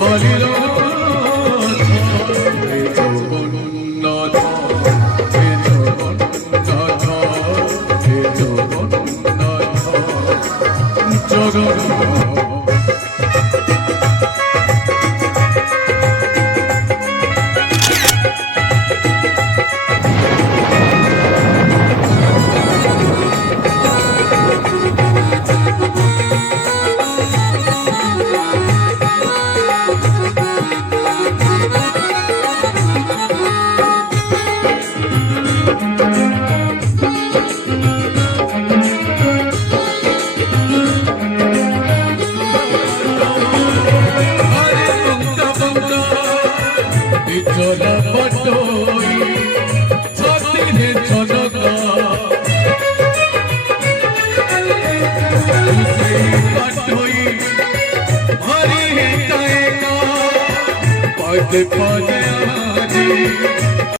বালির হে জগন্নাথ হে জগন্নাথ হে জগন্নাথ জগন্নাথ চলা পটই ছতিরে চলকা পটই হরি কায়কা পদ পদ আজি